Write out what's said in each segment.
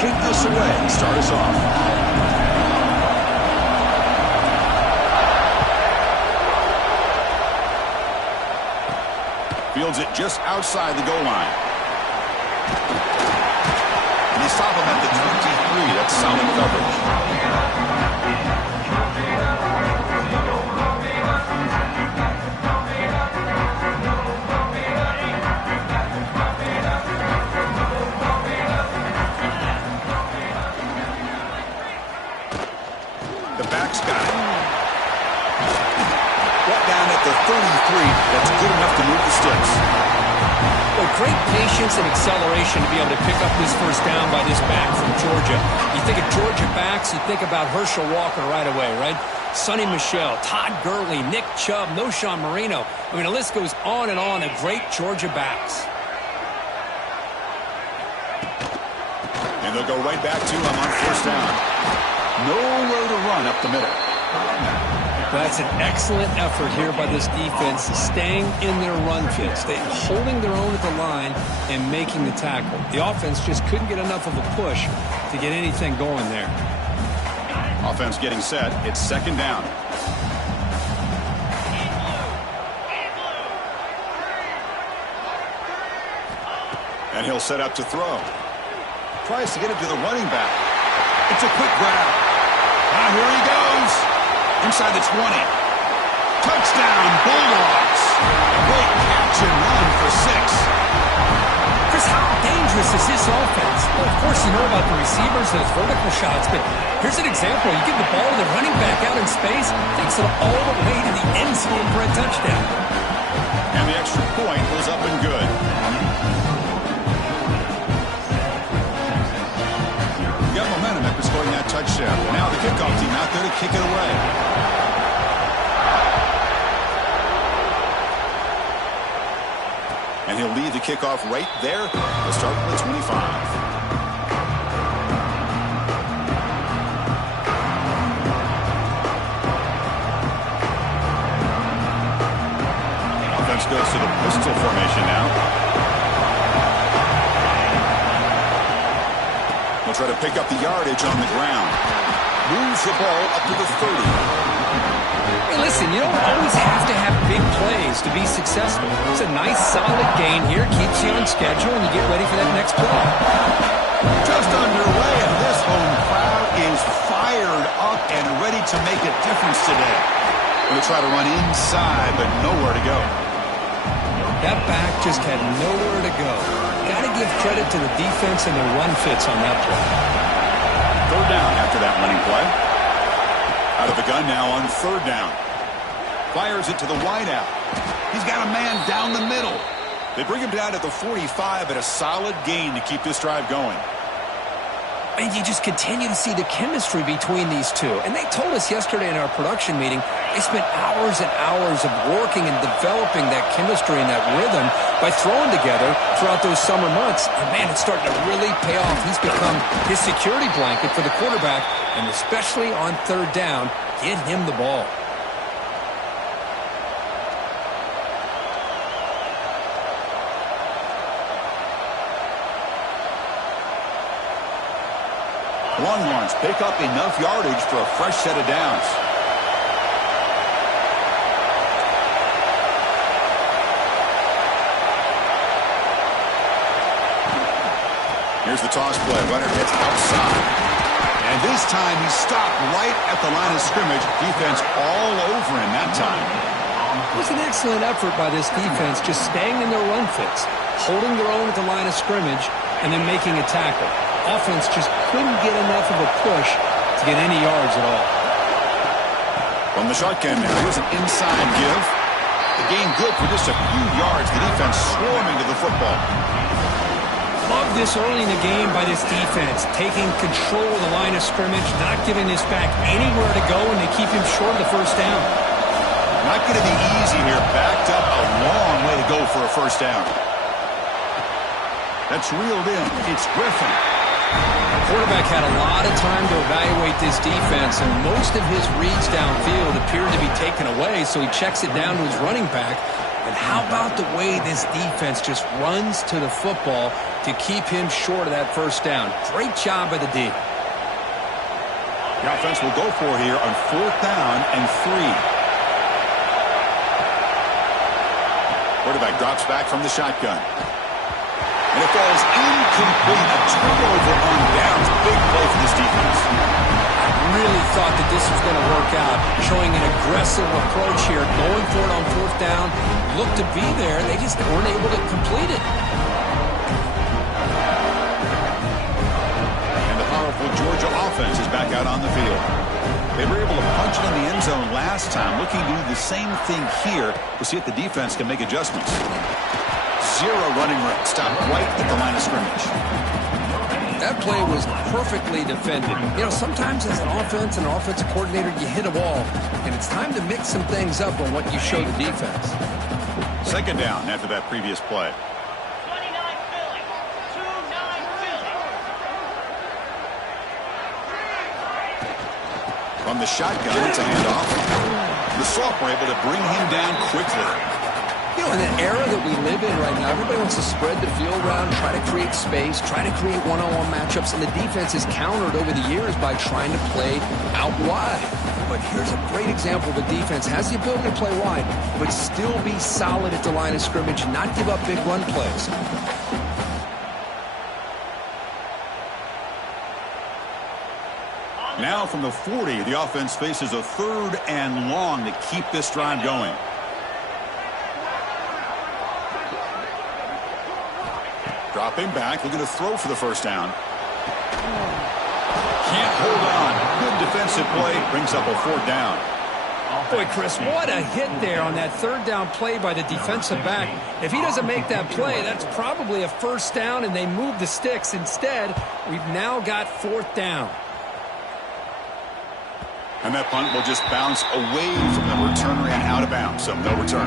kick this away and start us off. Fields it just outside the goal line. And they stop him at the 23. That's solid coverage. The 33, that's good enough to move the sticks. Well, great patience and acceleration to be able to pick up this first down by this back from Georgia. You think of Georgia backs, you think about Herschel Walker right away, right? Sonny Michel, Todd Gurley, Nick Chubb, Noshawn Marino. I mean, the list goes on and on of great Georgia backs. And they'll go right back to him on first down. Nowhere to run up the middle. That's an excellent effort here by this defense, staying in their run fits, holding their own at the line and making the tackle. The offense just couldn't get enough of a push to get anything going there. Offense getting set. It's second down. And he'll set up to throw. Tries to get it to the running back. It's a quick grab. Now here he goes. Inside the 20. Touchdown, Bulldogs. Great catch and run for 6. Chris, how dangerous is this offense? Well, of course, you know about the receivers, those vertical shots, but here's an example. You give the ball to the running back out in space, takes it all the way to the end zone for a touchdown. And the extra point was up and good. Got momentum after scoring that touchdown. Now the kickoff team out there to kick it away. And he'll lead the kickoff right there. He'll start with the 25. Offense goes to the pistol formation now. He'll try to pick up the yardage on the ground. Moves the ball up to the 30. Hey, listen, you don't always have to have big plays to be successful. It's a nice, solid gain here. Keeps you on schedule, and you get ready for that next play. Just underway, and this home crowd is fired up and ready to make a difference today. Going to try to run inside, but nowhere to go. That back just had nowhere to go. Got to give credit to the defense and their run fits on that play. Third down after that running play. Out of the gun now on third down. Fires it to the wideout. He's got a man down the middle. They bring him down at the 45 at a solid gain to keep this drive going. And you just continue to see the chemistry between these two. And they told us yesterday in our production meeting, they spent hours and hours of working and developing that chemistry and that rhythm by throwing together throughout those summer months. And, man, it's starting to really pay off. He's become his security blanket for the quarterback, and especially on third down, get him the ball. Longhorns pick up enough yardage for a fresh set of downs. Here's the toss play. Runner hits outside. And this time he stopped right at the line of scrimmage. Defense all over him that time. It was an excellent effort by this defense, just staying in their run fits, holding their own at the line of scrimmage, and then making a tackle. Offense just couldn't get enough of a push to get any yards at all. From the shotgun now, here's an inside give. The gain good for just a few yards. The defense swarming to the football. Love this early in the game by this defense, taking control of the line of scrimmage, not giving this back anywhere to go, and they keep him short of the first down. Not going to be easy here. Backed up a long way to go for a first down. That's reeled in. It's Griffin. The quarterback had a lot of time to evaluate this defense, and most of his reads downfield appeared to be taken away, so he checks it down to his running back, And how about the way this defense just runs to the football to keep him short of that first down? Great job by the D. The offense will go for here on 4th down and 3. Quarterback drops back from the shotgun. And it falls incomplete. A turnover on downs. Big play for this defense. I really thought that this was going to work out, showing an aggressive approach here, going for it on 4th down. Looked to be there. They just weren't able to complete it. And the powerful Georgia offense is back out on the field. They were able to punch it in the end zone last time, looking to do the same thing here. We'll see if the defense can make adjustments. 0 running room. Stopped right at the line of scrimmage. That play was perfectly defended. You know, sometimes as an offense and an offensive coordinator, you hit a wall, and it's time to mix some things up on what you show the defense. 2nd down after that previous play. From the shotgun, it's a handoff. The Soft were able to bring him down quickly. You know, in the era that we live in right now, everybody wants to spread the field around, try to create space, try to create one-on-one matchups, and the defense is countered over the years by trying to play out wide. But here's a great example. The defense has the ability to play wide, but still be solid at the line of scrimmage, not give up big run plays. Now from the 40, the offense faces a 3rd and long to keep this drive going. Dropping back, looking to throw for the 1st down. Can't hold on. Good defensive play, brings up a 4th down. Boy, Chris, what a hit there on that 3rd down play by the defensive back. If he doesn't make that play, that's probably a 1st down, and they move the sticks. Instead, we've now got 4th down. And that punt will just bounce away from the returner and out of bounds, so no return.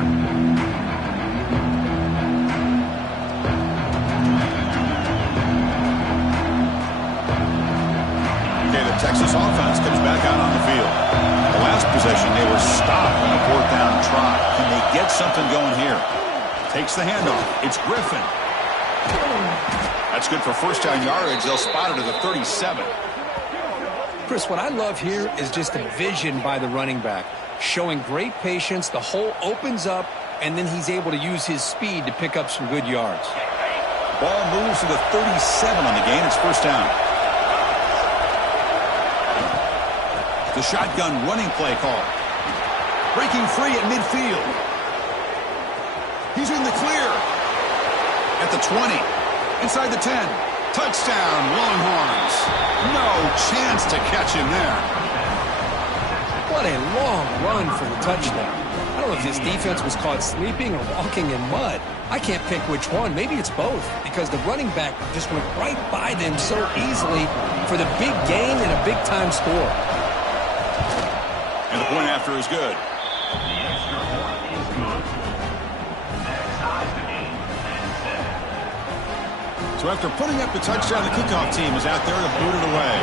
Okay, the Texas offense comes back out on the field. The last possession, they were stopped on a 4th down try. Can they get something going here? Takes the handoff. It's Griffin. That's good for 1st down yardage. They'll spot it at the 37. Chris, what I love here is just the vision by the running back, showing great patience. The hole opens up, and then he's able to use his speed to pick up some good yards. Ball moves to the 37 on the gain. It's 1st down. The shotgun running play call. Breaking free at midfield. He's in the clear. At the 20. Inside the 10. Touchdown, Longhorns. No chance to catch him there. What a long run for the touchdown. I don't know if this defense was caught sleeping or walking in mud. I can't pick which one. Maybe it's both, because the running back just went right by them so easily for the big gain and a big-time score. And the point after is good. So after putting up the touchdown, the kickoff team is out there to boot it away.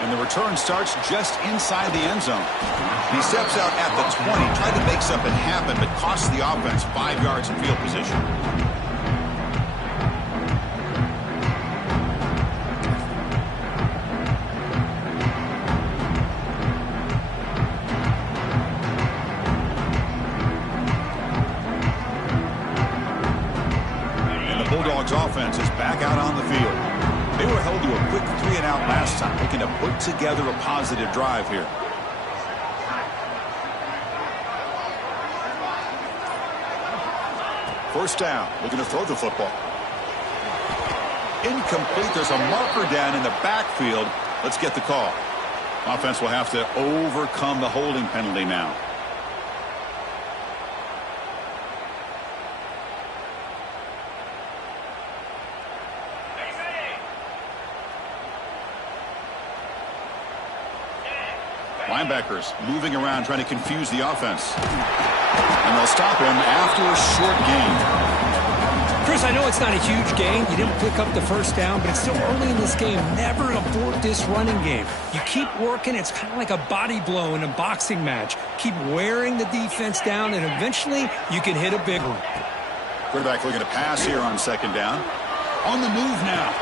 And the return starts just inside the end zone. He steps out at the 20, tried to make something happen, but costs the offense 5 yards in field position. Bulldogs offense is back out on the field. They were held to a quick 3-and-out last time, looking to put together a positive drive here. First down, looking to throw the football. Incomplete. There's a marker down in the backfield. Let's get the call. Offense will have to overcome the holding penalty now. Linebackers moving around, trying to confuse the offense. And they'll stop him after a short gain. Chris, I know it's not a huge gain. You didn't pick up the first down, but it's still early in this game. Never abort this running game. You keep working. It's kind of like a body blow in a boxing match. Keep wearing the defense down, and eventually you can hit a big one. Quarterback looking to pass here on second down. On the move now.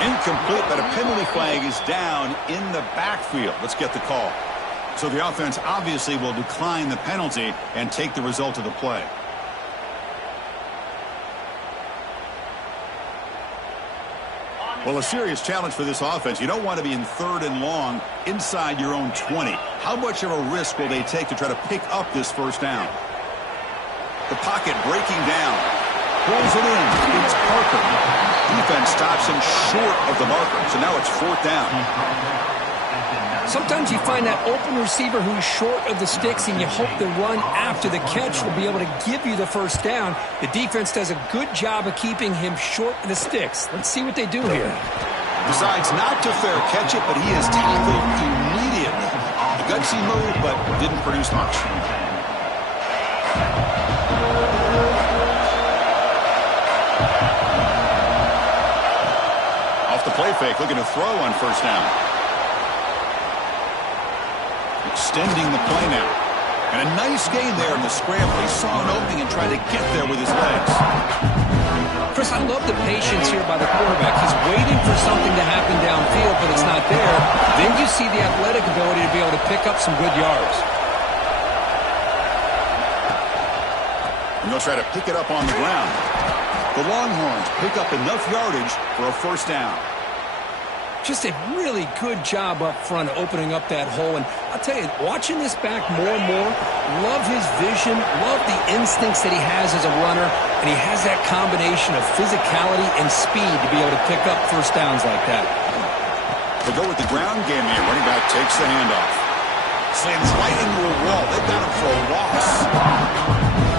Incomplete, but a penalty flag is down in the backfield. Let's get the call. So the offense obviously will decline the penalty and take the result of the play. Well, a serious challenge for this offense. You don't want to be in 3rd and long inside your own 20. How much of a risk will they take to try to pick up this first down? The pocket breaking down. Pulls it in. It's Parker. Defense stops him short of the marker. So now it's 4th down. Sometimes you find that open receiver who's short of the sticks, and you hope the run after the catch will be able to give you the first down. The defense does a good job of keeping him short of the sticks. Let's see what they do here. Decides not to fair catch it, but he is tackled immediately. A gutsy move, but didn't produce much. Off the play fake, looking to throw on first down. Extending the play now. And a nice gain there in the scramble. He saw an opening and tried to get there with his legs. Chris, I love the patience here by the quarterback. He's waiting for something to happen downfield, but it's not there. Then you see the athletic ability to be able to pick up some good yards. And they'll try to pick it up on the ground. The Longhorns pick up enough yardage for a first down. Just a really good job up front opening up that hole. And I'll tell you, watching this back more and more, love his vision, love the instincts that he has as a runner, and he has that combination of physicality and speed to be able to pick up first downs like that. They go with the ground game here. Running back takes the handoff. Slams right into a wall. They've got him for a loss.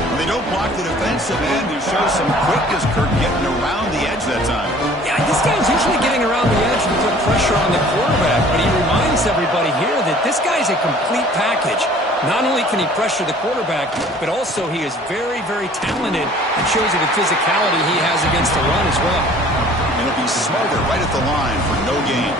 When they don't block the defensive end, he shows some quickness, Kirk, getting around the edge that time. Yeah, this guy's usually getting around the edge to put pressure on the quarterback, but he reminds everybody here that this guy's a complete package. Not only can he pressure the quarterback, but also he is very, very talented and shows you the physicality he has against the run as well. And he'll be smarter right at the line for no gain.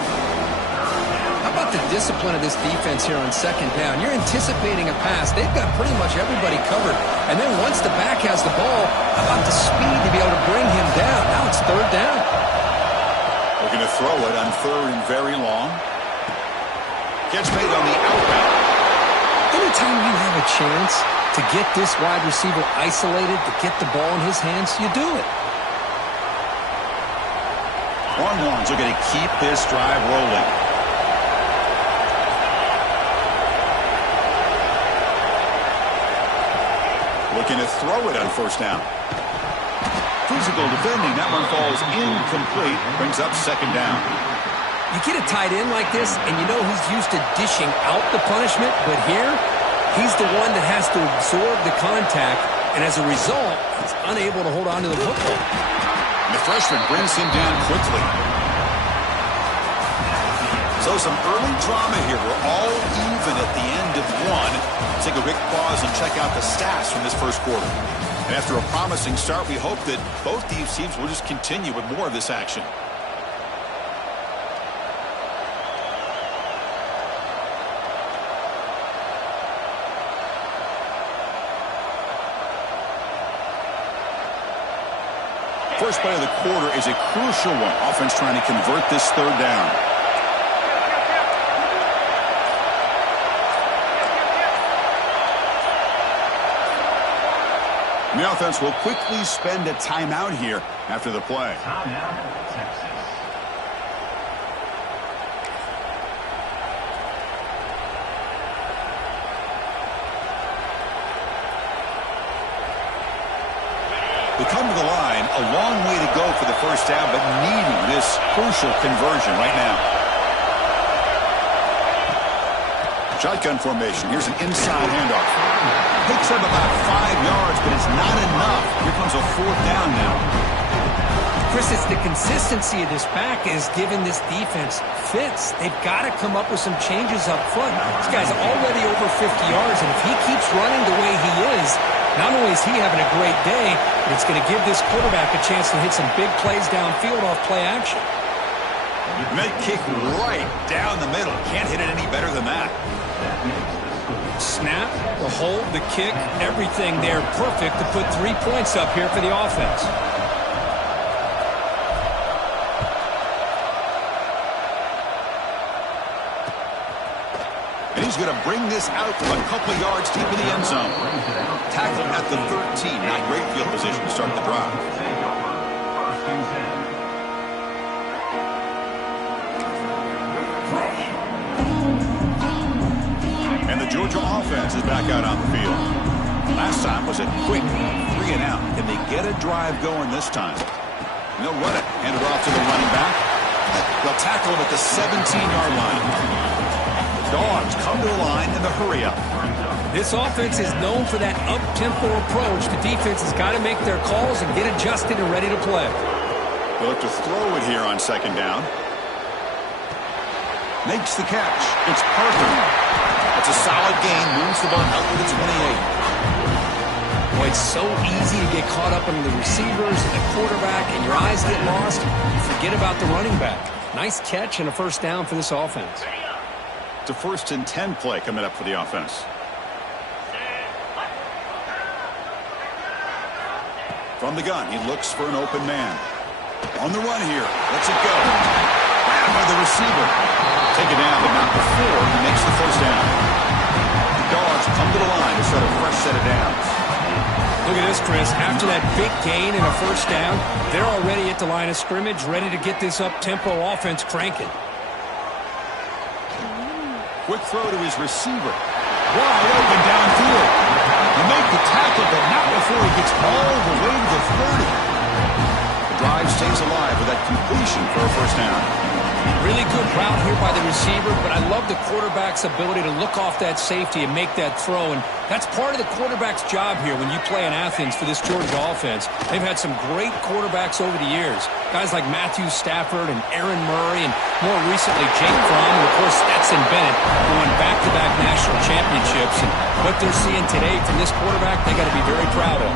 How about the discipline of this defense here on second down? You're anticipating a pass. They've got pretty much everybody covered. And then once the back has the ball, how about the speed to be able to bring him down? Now it's 3rd down. Looking to throw it on 3rd and very long. Catch made on the outbound. Anytime you have a chance to get this wide receiver isolated, to get the ball in his hands, you do it. Longhorns are going to keep this drive rolling. Looking to throw it on first down. Physical defending. That one falls incomplete. Brings up second down. You get a tight end like this, and you know he's used to dishing out the punishment, but here, he's the one that has to absorb the contact, and as a result, he's unable to hold on to the football. And the freshman brings him down quickly. So some early drama here. We're all even at the end of one. Let's take a quick pause and check out the stats from this first quarter. And after a promising start, we hope that both these teams will just continue with more of this action. First play of the quarter is a crucial one. Offense trying to convert this 3rd down. And the offense will quickly spend a timeout here after the play. They come to the line, a long way to go for the first down, but needing this crucial conversion right now. Shotgun formation. Here's an inside handoff. Picks up about 5 yards, but it's not enough. Here comes a 4th down now. Chris, it's the consistency of this back is giving this defense fits. They've got to come up with some changes up front. This guy's already over 50 yards, and if he keeps running the way he is, Not only is he having a great day, but it's going to give this quarterback a chance to hit some big plays downfield off play action. Mid kick right down the middle. Can't hit it any better than that. Snap, the hold, the kick, everything there perfect to put 3 points up here for the offense. And he's going to bring this out from a couple of yards deep in the end zone. Tackled at the 13. Not great field position to start the drive. And the Georgia offense is back out on the field. Last time was a quick 3 and out. Can they get a drive going this time? And they'll run it. Hand it off to the running back. They'll tackle him at the 17-yard line. Dogs come to the line in the hurry-up. This offense is known for that up-tempo approach. The defense has got to make their calls and get adjusted and ready to play. They'll have to throw it here on second down. Makes the catch. It's Parker. It's a solid gain. Moves the ball out to the 28. Boy, it's so easy to get caught up in the receivers and the quarterback, and your eyes get lost. You forget about the running back. Nice catch and a first down for this offense. It's a 1st and 10 play coming up for the offense. From the gun, he looks for an open man. On the run here. Lets it go. Grabbed by the receiver. Take it down, but not before he makes the first down. The Dogs come to the line to start a fresh set of downs. Look at this, Chris. After that big gain and a first down, they're already at the line of scrimmage, ready to get this up-tempo offense cranking. Quick throw to his receiver. Wide open downfield. He made the tackle, but not before he gets all the way to the 30. The drive stays alive with that completion for a first down. Really good route here by the receiver, but I love the quarterback's ability to look off that safety and make that throw. And that's part of the quarterback's job here when you play in Athens for this Georgia offense. They've had some great quarterbacks over the years. Guys like Matthew Stafford and Aaron Murray and more recently Jake Fromm and, of course, Stetson Bennett who won back-to-back national championships. And what they're seeing today from this quarterback, they got to be very proud of.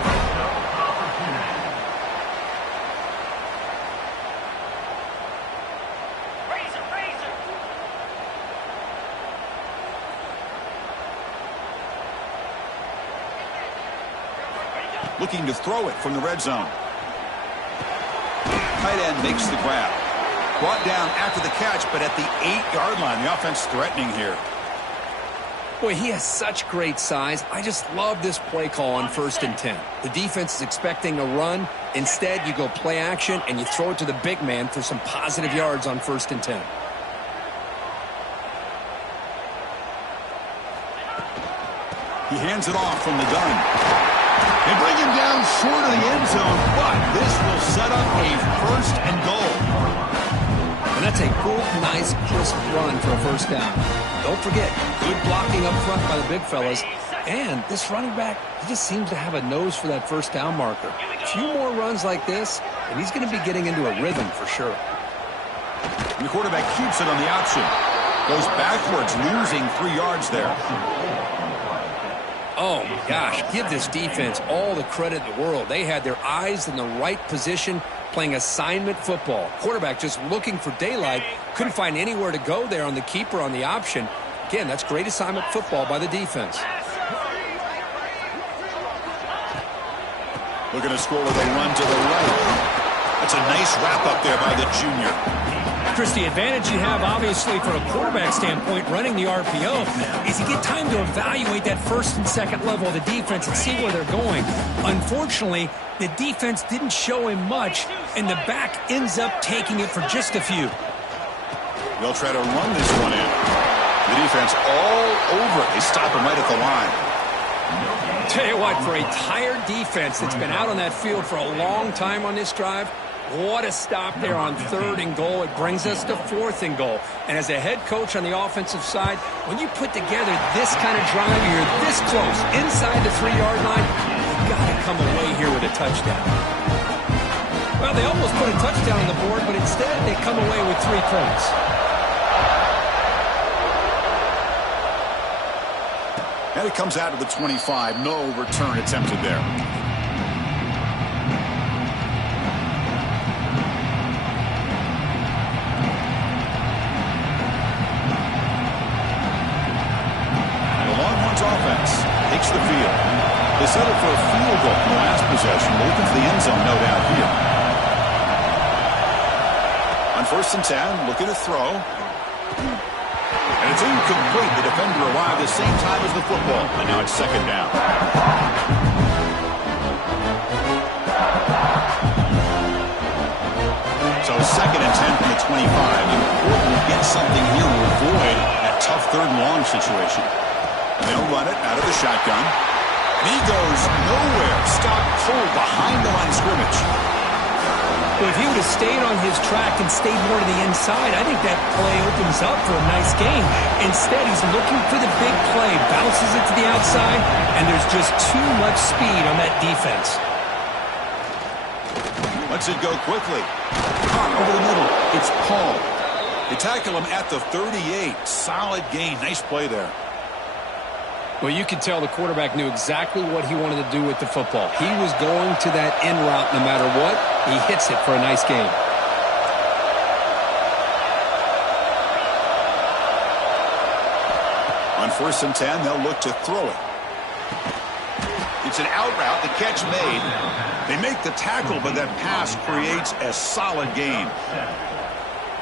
Looking to throw it from the red zone. Tight end makes the grab. Brought down after the catch, but at the 8-yard line. The offense threatening here. Boy, he has such great size. I just love this play call on 1st and 10. The defense is expecting a run. Instead, you go play action, and you throw it to the big man for some positive yards on 1st and 10. He hands it off from the gun. They bring him down short of the end zone, but this will set up a 1st and goal. And that's a good, nice, crisp run for a first down. Don't forget, good blocking up front by the big fellas. And this running back, he just seems to have a nose for that first down marker. A few more runs like this, and he's going to be getting into a rhythm for sure. And the quarterback keeps it on the option. Goes backwards, losing 3 yards there. Oh, my gosh, give this defense all the credit in the world. They had their eyes in the right position, playing assignment football. Quarterback just looking for daylight. Couldn't find anywhere to go there on the keeper on the option. Again, that's great assignment football by the defense. Looking to score with a run to the right. That's a nice wrap-up there by the junior. Chris, the advantage you have, obviously, from a quarterback standpoint, running the RPO, is you get time to evaluate that 1st and 2nd level of the defense and see where they're going. Unfortunately, the defense didn't show him much, and the back ends up taking it for just a few. They'll try to run this one in. The defense all over it. They stop him right at the line. Tell you what, for a tired defense that's been out on that field for a long time on this drive, what a stop there on 3rd and goal. It brings us to 4th and goal. And as a head coach on the offensive side, when you put together this kind of drive, you're this close, inside the 3-yard line, you've got to come away here with a touchdown. Well, they almost put a touchdown on the board, but instead they come away with 3 points. And it comes out to the 25. No return attempted there. The Longhorns offense takes the field. They settled for a field goal in the last possession. They're looking for the end zone, no doubt, here. On 1st and 10, looking to throw. And it's incomplete. The defender arrived at the same time as the football. And now it's 2nd down. So 2nd and 10 from the 25. Important to get something here to avoid that tough 3rd and long situation. And they'll run it out of the shotgun. And he goes nowhere. Stopped cold behind the line of scrimmage. Well, if he would have stayed on his track and stayed more to the inside, I think that play opens up for a nice game. Instead, he's looking for the big play, bounces it to the outside, and there's just too much speed on that defense. Lets it go quickly. Over the middle, it's Paul. They tackle him at the 38. Solid gain. Nice play there. Well, you could tell the quarterback knew exactly what he wanted to do with the football. He was going to that in route no matter what. He hits it for a nice gain. On 1st and 10, they'll look to throw it. It's an out route. The catch made. They make the tackle, but that pass creates a solid gain.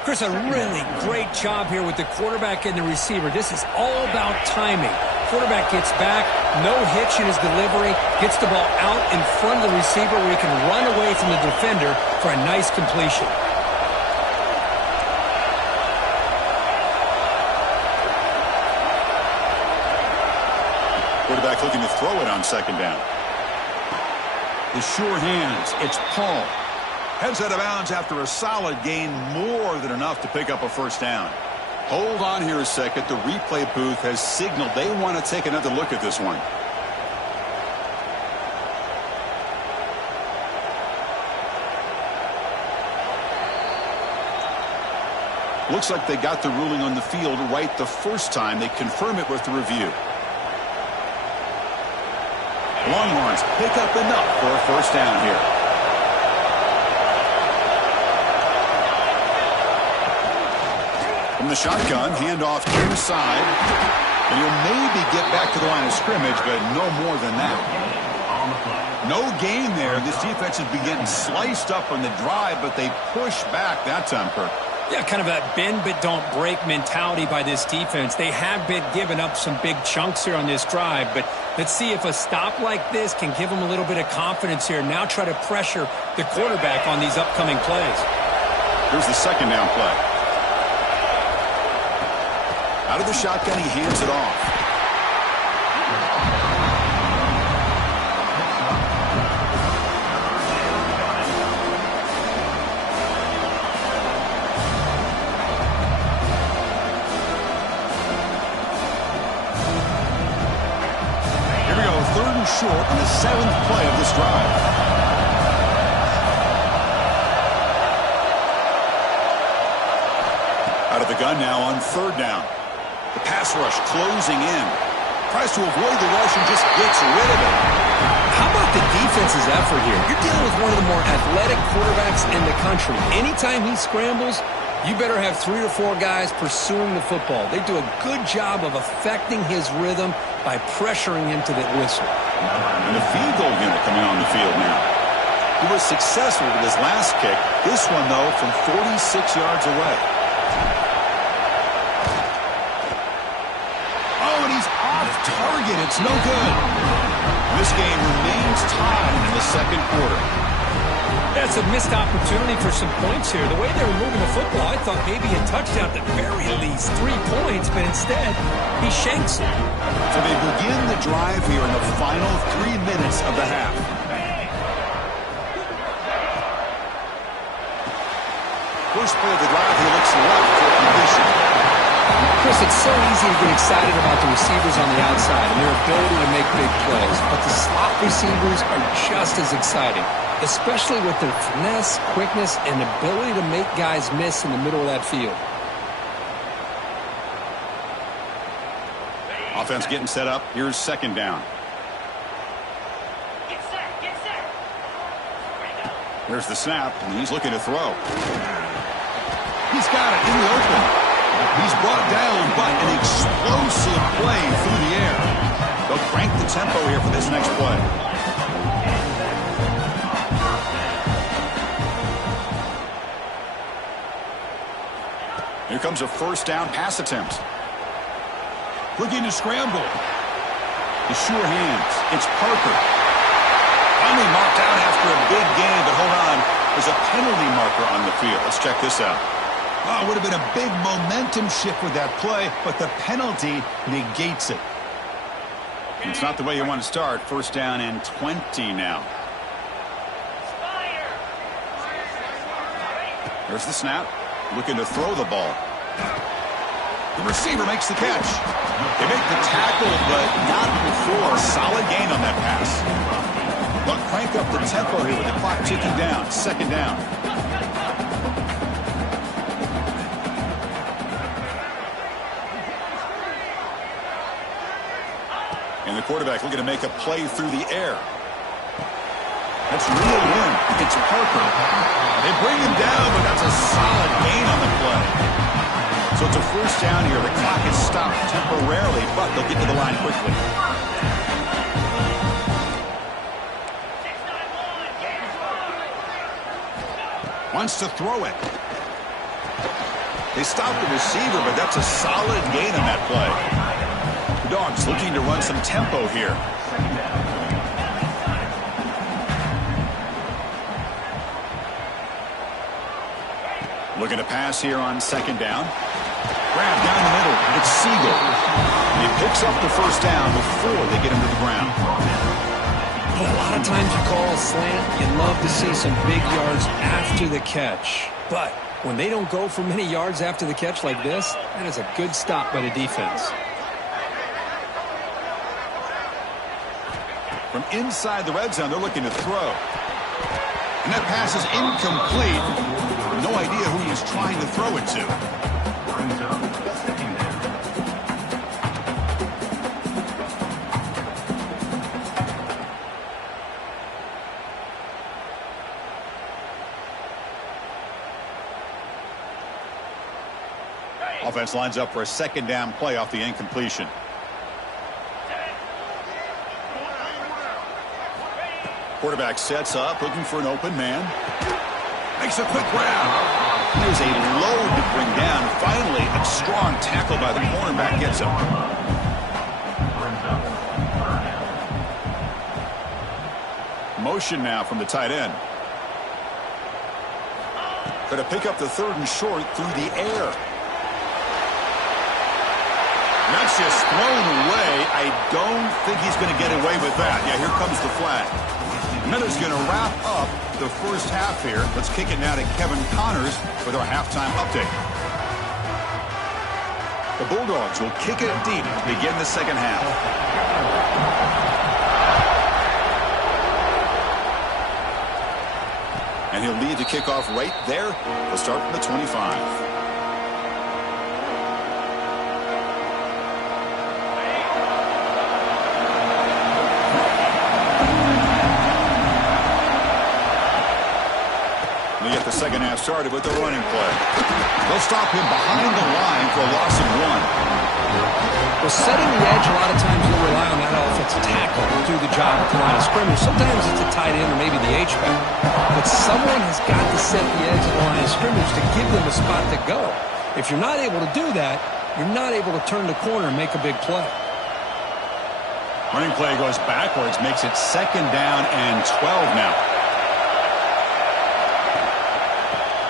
Chris, a really great job here with the quarterback and the receiver. This is all about timing. Quarterback gets back, no hitch in his delivery, gets the ball out in front of the receiver where he can run away from the defender for a nice completion. Quarterback looking to throw it on 2nd down. The sure hands. It's Paul. Heads out of bounds after a solid gain, more than enough to pick up a 1st down. Hold on here a second. The replay booth has signaled they want to take another look at this one. Looks like they got the ruling on the field right the first time. They confirm it with the review. Longhorns pick up enough for a 1st down here. From the shotgun, handoff near side. And he'll maybe get back to the line of scrimmage, but no more than that. No gain there. This defense has been getting sliced up on the drive, but they push back that time, Kirk. Yeah, kind of a bend but don't break mentality by this defense. They have been giving up some big chunks here on this drive, but let's see if a stop like this can give them a little bit of confidence here. Now try to pressure the quarterback on these upcoming plays. Here's the 2nd down play. Out of the shotgun, he hands it off. Here we go, 3rd and short on the 7th play of this drive. Out of the gun now on 3rd down. The pass rush closing in. Tries to avoid the rush and just gets rid of it. How about the defense's effort here? You're dealing with one of the more athletic quarterbacks in the country. Anytime he scrambles, you better have 3 or 4 guys pursuing the football. They do a good job of affecting his rhythm by pressuring him to the whistle. And the field goal unit coming on the field now. He was successful with his last kick. This one, though, from 46 yards away. Target, it's no good. This game remains tied in the 2nd quarter. That's a missed opportunity for some points here. The way they were moving the football, I thought maybe a touchdown at the very least, 3 points, but instead, he shanks it. So they begin the drive here in the final 3 minutes of the half. First play of the drive, he looks left for completion. Chris, it's so easy to get excited about the receivers on the outside and their ability to make big plays, but the slot receivers are just as exciting, especially with their finesse, quickness, and ability to make guys miss in the middle of that field. Offense getting set up. Here's second down. Here's the snap, and he's looking to throw. He's got it in the open. He's brought down, but an explosive play through the air. They'll crank the tempo here for this next play. Here comes a first down pass attempt. Looking to scramble. The sure hands. It's Parker. Finally marked out after a big gain, but hold on. There's a penalty marker on the field. Let's check this out. Oh, it would have been a big momentum shift with that play, but the penalty negates it. It's not the way you want to start. First down and 20 now. There's the snap. Looking to throw the ball. The receiver makes the catch. They make the tackle, but not before. Solid gain on that pass. But crank up the tempo here with the clock ticking down. Second down. And the quarterback looking to make a play through the air. That's real in. It's Parker. They bring him down, but that's a solid gain on the play. So it's a first down here. The clock is stopped temporarily, but they'll get to the line quickly. Wants to throw it. They stop the receiver, but that's a solid gain on that play. The Dogs looking to run some tempo here. Looking to pass here on second down. Grab down the middle. It's Siegel. And he picks up the first down before they get him to the ground. A lot of times you call a slant, you love to see some big yards after the catch. But when they don't go for many yards after the catch like this, that is a good stop by the defense. From inside the red zone, they're looking to throw. And that pass is incomplete. No idea who he's trying to throw it to. Offense lines up for a second down play off the incompletion. Quarterback sets up, looking for an open man. Makes a quick grab. Here's a load to bring down. Finally, a strong tackle by the cornerback gets him. Motion now from the tight end. Going to pick up the third and short through the air. That's just thrown away. I don't think he's going to get away with that. Yeah, here comes the flag. Miller's going to wrap up the first half here. Let's kick it now to Kevin Connors with our halftime update. The Bulldogs will kick it deep to begin the second half. And he'll lead the kickoff right there. We'll start from the 25. Second half started with the running play. They'll stop him behind the line for a loss of 1. Well, setting the edge, a lot of times you'll rely on that offensive tackle to do the job at the line of scrimmage. Sometimes it's a tight end or maybe the H-back. But someone has got to set the edge at the line of scrimmage to give them a spot to go. If you're not able to do that, you're not able to turn the corner and make a big play. Running play goes backwards, makes it second down and 12 now.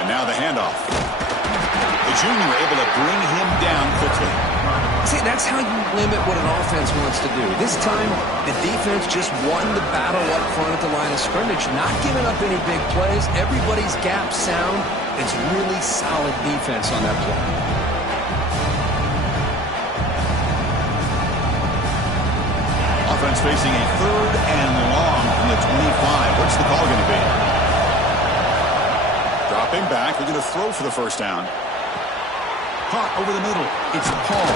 And now the handoff. The junior able to bring him down quickly. See, that's how you limit what an offense wants to do. This time, the defense just won the battle up front at the line of scrimmage, not giving up any big plays. Everybody's gap sound. It's really solid defense on that play. Offense facing a third and long from the 25. What's the call going to be? Dropping back. They're going to throw for the first down. Caught over the middle. It's Paul.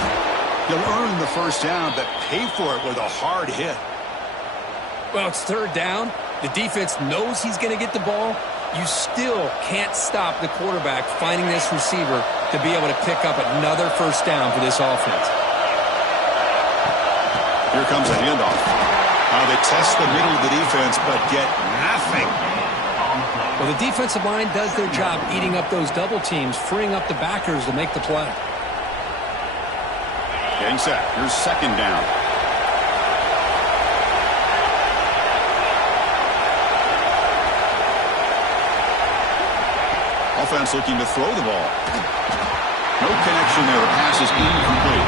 He'll earn the first down, but pay for it with a hard hit. Well, it's third down. The defense knows he's going to get the ball. You still can't stop the quarterback finding this receiver to be able to pick up another first down for this offense. Here comes a handoff. They test the middle of the defense, but get nothing. Well, the defensive line does their job eating up those double teams, freeing up the backers to make the play. Getting set. Here's second down. Offense looking to throw the ball. No connection there. The pass is incomplete.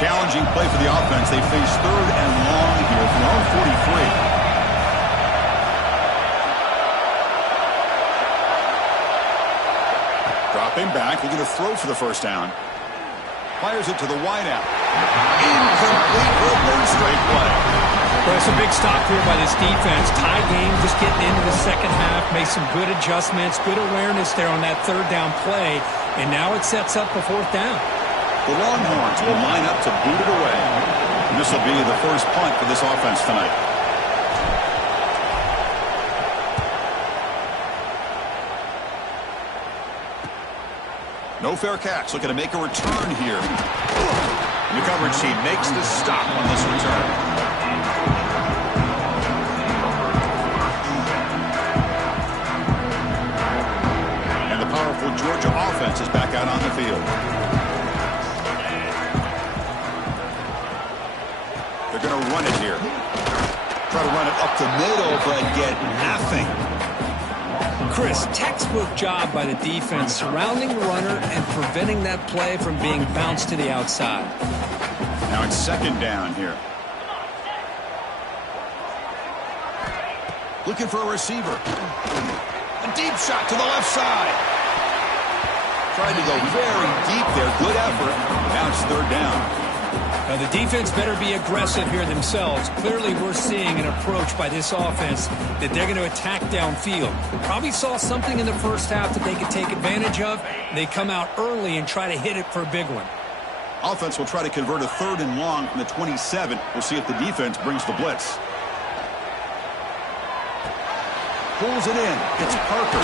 Challenging play for the offense. They face third and long here from their own 43. Dropping back, looking to throw for the first down. Fires it to the wideout. Incomplete for a third straight play. Well, it's a big stop here by this defense. Tie game, just getting into the second half. Made some good adjustments, good awareness there on that third down play. And now it sets up the fourth down. The Longhorns will line up to boot it away. And this will be the first punt for this offense tonight. No fair catch. Looking to make a return here. The coverage team makes the stop on this return. And the powerful Georgia offense is back out on the field. They're going to run it here. Try to run it up the middle, but get nothing. Chris, textbook job by the defense surrounding the runner and preventing that play from being bounced to the outside. Now it's second down here. Looking for a receiver. A deep shot to the left side. Tried to go very deep there. Good effort. Now it's third down. Now the defense better be aggressive here themselves. Clearly we're seeing an approach by this offense that they're going to attack downfield. Probably saw something in the first half that they could take advantage of. They come out early and try to hit it for a big one. Offense will try to convert a third and long from the 27. We'll see if the defense brings the blitz. Pulls it in. It's Parker.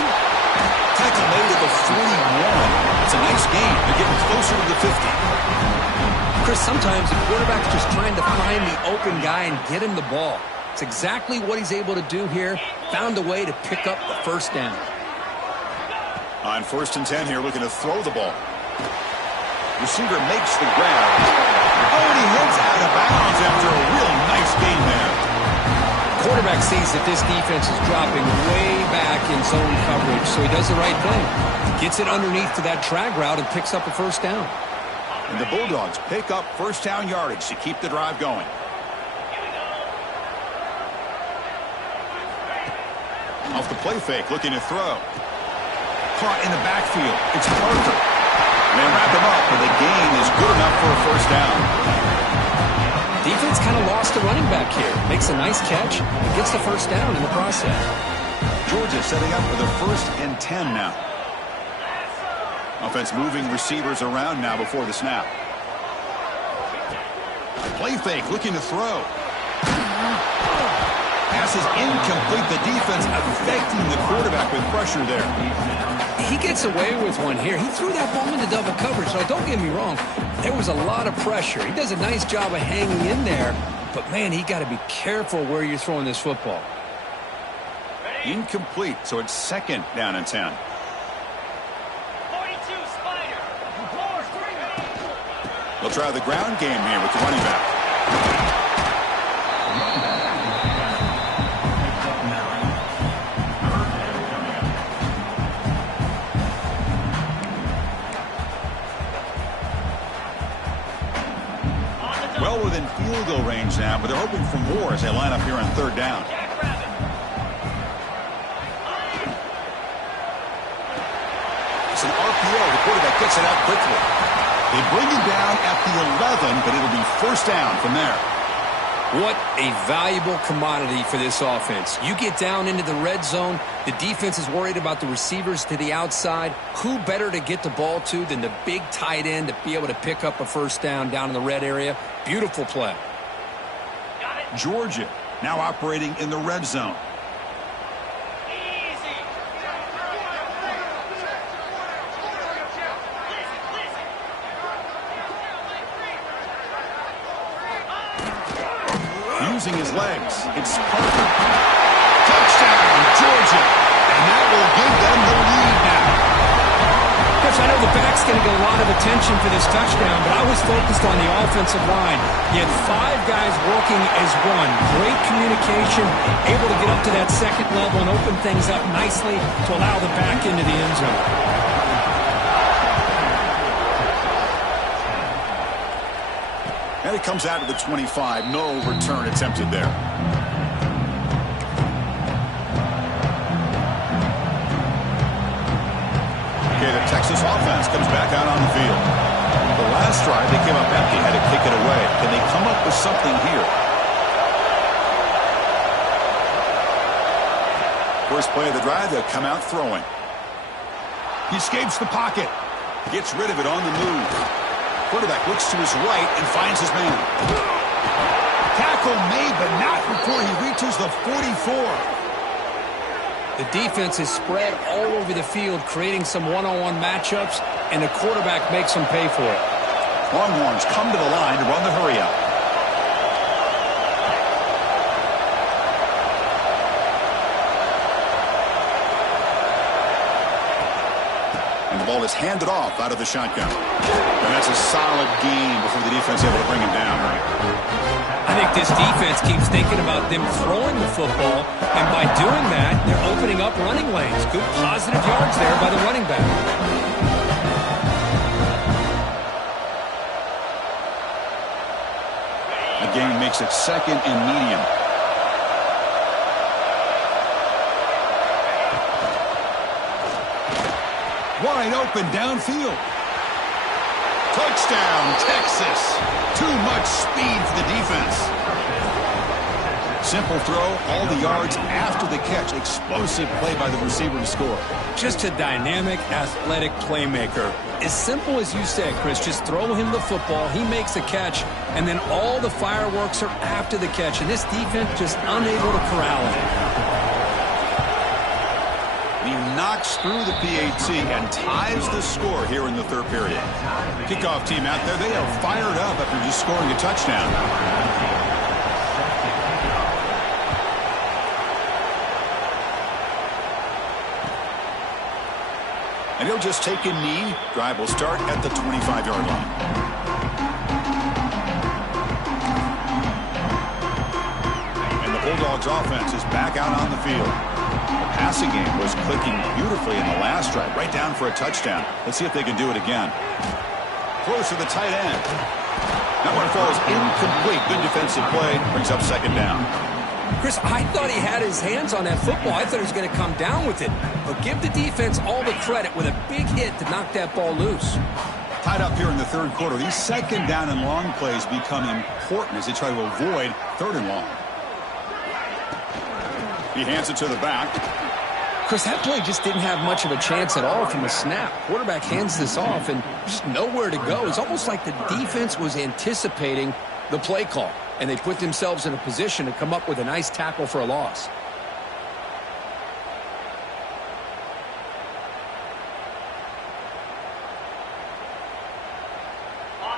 Tackle made at the 41. It's a nice gain. They're getting closer to the 50. Chris, sometimes the quarterback's just trying to find the open guy and get him the ball. It's exactly what he's able to do here. Found a way to pick up the first down. On 1st and 10 here, looking to throw the ball. Receiver makes the grab. Oh, and he heads out of bounds after a real nice gain there. Quarterback sees that this defense is dropping way back in zone coverage, so he does the right thing. Gets it underneath to that drag route and picks up a first down. And the Bulldogs pick up first down yardage to keep the drive going. Off the play fake, looking to throw. Caught in the backfield. It's Parker. And they wrap him up, and the gain is good enough for a first down. Defense kind of lost the running back here. Makes a nice catch and gets the first down in the process. Georgia setting up for their 1st and 10 now. Offense moving receivers around now before the snap. Play fake, looking to throw. Pass is incomplete. The defense affecting the quarterback with pressure there. He gets away with one here. He threw that ball into double coverage. Now, don't get me wrong. There was a lot of pressure. He does a nice job of hanging in there. But, man, he got to be careful where you're throwing this football. Incomplete, so it's 2nd down and 10. They'll try the ground game here with the running back. Well within field goal range now, but they're hoping for more as they line up here on third down. It's an RPO. The quarterback gets it out quickly. They bring him down at the 11, but it'll be first down from there. What a valuable commodity for this offense. You get down into the red zone, the defense is worried about the receivers to the outside. Who better to get the ball to than the big tight end to be able to pick up a first down in the red area? Beautiful play. Georgia now operating in the red zone. Using his legs. It's Parker. Touchdown, Georgia. And that will give them the lead now. Chris, I know the back's going to get a lot of attention for this touchdown, but I was focused on the offensive line. You had 5 guys working as one. Great communication, able to get up to that second level and open things up nicely to allow the back into the end zone. And it comes out to the 25. No return attempted there. Okay, the Texas offense comes back out on the field. The last drive, they came up empty, had to kick it away. Can they come up with something here? First play of the drive, they'll come out throwing. He escapes the pocket. Gets rid of it on the move. Quarterback looks to his right and finds his man. Tackle made, but not before he reaches the 44. The defense is spread all over the field, creating some one-on-one matchups, and the quarterback makes them pay for it. Longhorns come to the line to run the hurry-up. And the ball is handed off out of the shotgun. And that's a solid gain before the defense able to bring him down. I think this defense keeps thinking about them throwing the football, and by doing that, they're opening up running lanes. Good positive yards there by the running back. The game makes it second and medium. Wide open downfield. Touchdown, Texas. Too much speed for the defense. Simple throw, all the yards after the catch. Explosive play by the receiver to score. Just a dynamic, athletic playmaker. As simple as you said, Chris, just throw him the football, he makes a catch, and then all the fireworks are after the catch. And this defense just unable to corral it. He knocks through the PAT and ties the score here in the third period. Kickoff team out there, they are fired up after just scoring a touchdown. And he'll just take a knee. Drive will start at the 25-yard line. And the Bulldogs offense is back out on the field. The passing game was clicking beautifully in the last drive, right down for a touchdown. Let's see if they can do it again. Throws to the tight end. That one falls incomplete. Good defensive play. Brings up second down. Chris, I thought he had his hands on that football. I thought he was going to come down with it. But give the defense all the credit with a big hit to knock that ball loose. Tied up here in the third quarter. These second down and long plays become important as they try to avoid third and long. He hands it to the back. Chris, that play just didn't have much of a chance at all from the snap. Quarterback hands this off and just nowhere to go. It's almost like the defense was anticipating the play call, and they put themselves in a position to come up with a nice tackle for a loss.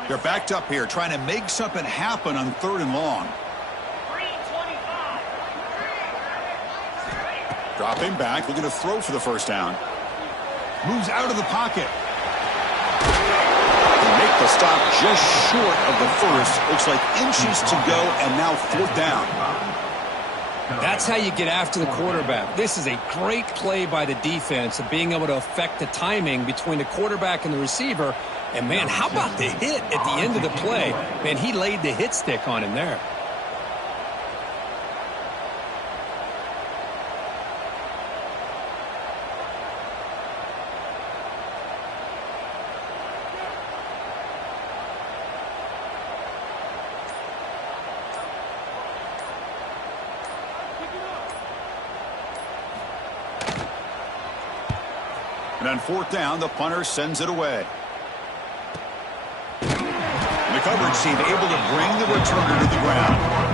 They're backed up here trying to make something happen on third and long. Dropping back, looking to throw for the first down. Moves out of the pocket. They make the stop just short of the first. Looks like inches to go, and now fourth down. That's how you get after the quarterback. This is a great play by the defense of being able to affect the timing between the quarterback and the receiver. And, man, how about the hit at the end of the play? Man, he laid the hit stick on him there. And on fourth down, the punter sends it away. The coverage team able to bring the returner to the ground.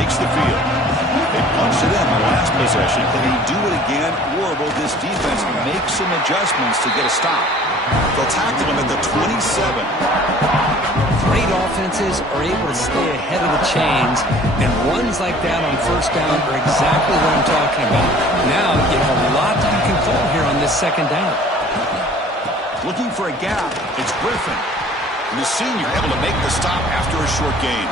Takes the field. They punched it in the last possession. Can they do it again? Or will this defense make some adjustments to get a stop? They'll tackle him at the 27. Great offenses are able to stay ahead of the chains, and runs like that on first down are exactly what I'm talking about. Now you have a lot that you can call here on this second down. Looking for a gap. It's Griffin. And the senior able to make the stop after a short gain.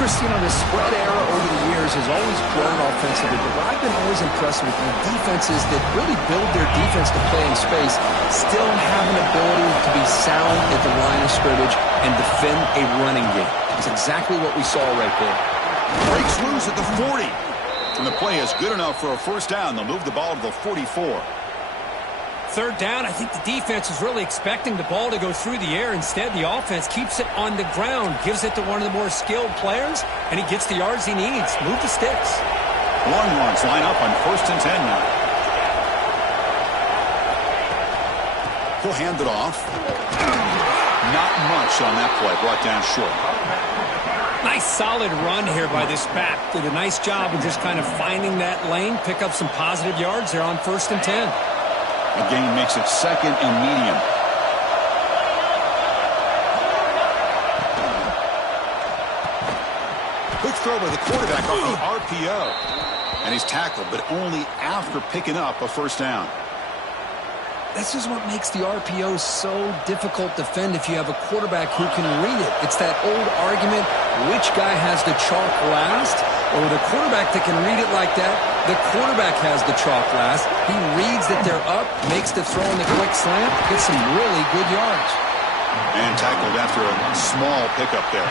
Chris, the spread era over the years has always grown offensively, but what I've been always impressed with the defenses that really build their defense to play in space still have an ability to be sound at the line of scrimmage and defend a running game. It's exactly what we saw right there. Breaks loose at the 40. And the play is good enough for a first down. They'll move the ball to the 44. Third down, I think the defense is really expecting the ball to go through the air. Instead, the offense keeps it on the ground, gives it to one of the more skilled players, and he gets the yards he needs. Move the sticks. Longhorns line up on 1st and 10 now. He'll hand it off. Not much on that play, brought down short. Nice solid run here by this back. Did a nice job of just kind of finding that lane, pick up some positive yards there on 1st and 10. The gain makes it 2nd and medium. Quick throw by the quarterback off the RPO. And he's tackled, but only after picking up a first down. This is what makes the RPO so difficult to defend if you have a quarterback who can read it. It's that old argument, which guy has the chalk last? Or with a quarterback that can read it like that, the quarterback has the chalk last. He reads that they're up, makes the throw in the quick slant, gets some really good yards. And tackled after a small pickup there.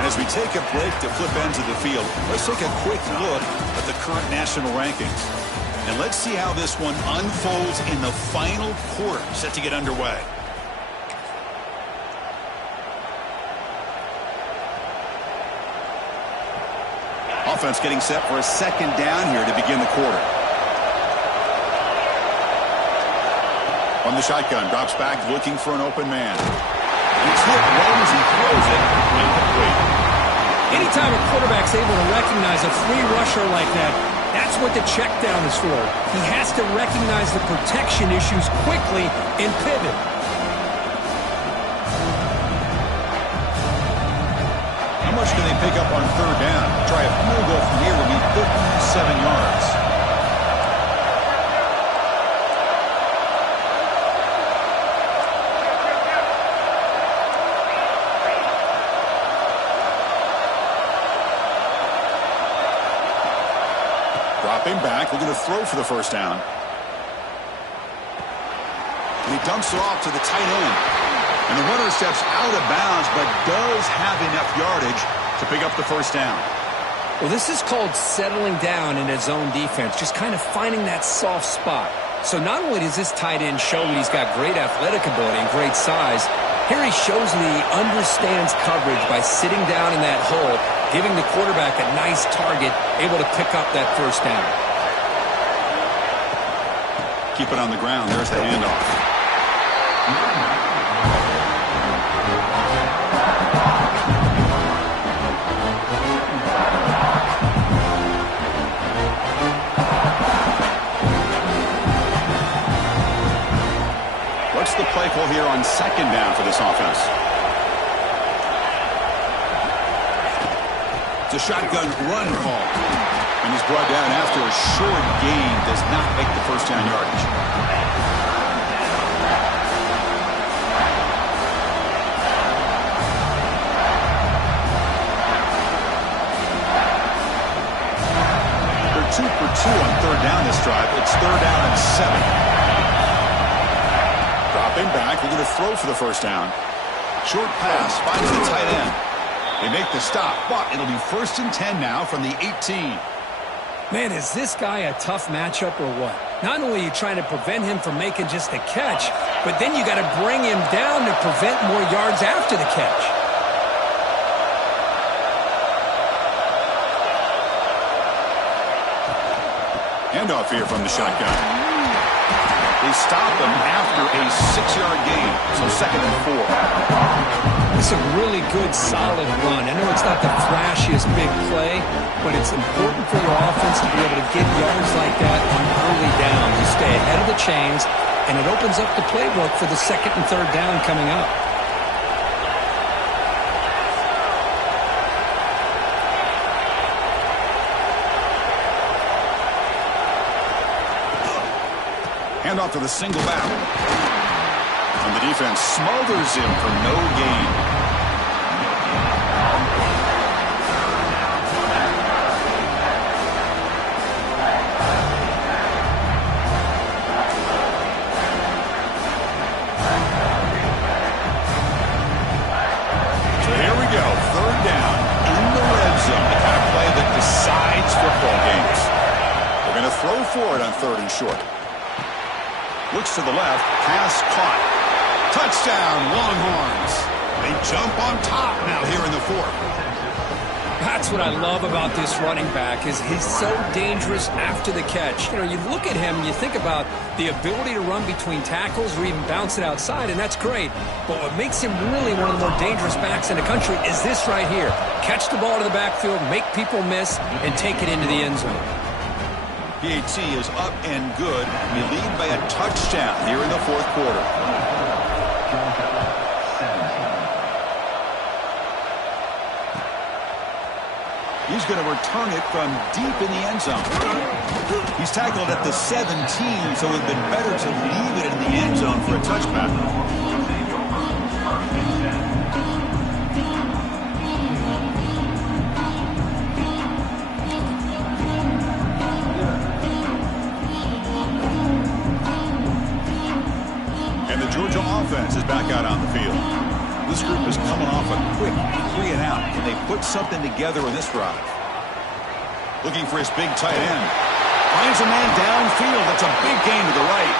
As we take a break to flip ends of the field, let's take a quick look at the current national rankings. And let's see how this one unfolds in the final quarter, set to get underway. Offense getting set for a second down here to begin the quarter. On the shotgun, drops back looking for an open man. It's hit right as he throws it, incomplete. Anytime a quarterback's able to recognize a free rusher like that, that's what the check down is for. He has to recognize the protection issues quickly and pivot. How much can they pick up on third down? Try a field goal from here would be 57 yards. Dropping back, looking to throw for the first down. And he dumps it off to the tight end. And the runner steps out of bounds, but does have enough yardage to pick up the first down. Well, this is called settling down in his zone defense, just kind of finding that soft spot. So not only does this tight end show that he's got great athletic ability and great size, here he shows that he understands coverage by sitting down in that hole, giving the quarterback a nice target, able to pick up that first down. Keep it on the ground. There's the handoff. What's the play call here on second down for this offense? It's a shotgun run call. And he's brought down after a short gain. Does not make the first down yardage. last drive. It's 3rd down and 7. Dropping back, they're going to throw for the first down. Short pass finds the tight end. They make the stop, but it'll be 1st and 10 now from the 18. Man, is this guy a tough matchup or what? Not only are you trying to prevent him from making just a catch, but then you got to bring him down to prevent more yards after the catch. Handoff here from the shotgun. They stop him after a 6-yard gain, so 2nd and 4. It's a really good, solid run. I know it's not the flashiest big play, but it's important for your offense to be able to get yards like that on early down. You stay ahead of the chains, and it opens up the playbook for the 2nd and 3rd down coming up. Handoff to the single back. And the defense smothers him for no gain. So here we go. 3rd down in the red zone. The kind of play that decides football games. They're going to throw for it on 3rd and short. Looks to the left. Pass caught. Touchdown, Longhorns. They jump on top now here in the 4th. That's what I love about this running back is he's so dangerous after the catch. You know, you look at him and you think about the ability to run between tackles or even bounce it outside, and that's great. But what makes him really one of the more dangerous backs in the country is this right here. Catch the ball to the backfield, make people miss, and take it into the end zone. PAT is up and good. We lead by a touchdown here in the 4th quarter. He's going to return it from deep in the end zone. He's tackled at the 17, so it would have been better to leave it in the end zone for a touchback. Offense is back out on the field. This group is coming off a quick 3 and out. Can they put something together in this drive? Looking for his big tight end. Finds a man downfield. That's a big gain to the right.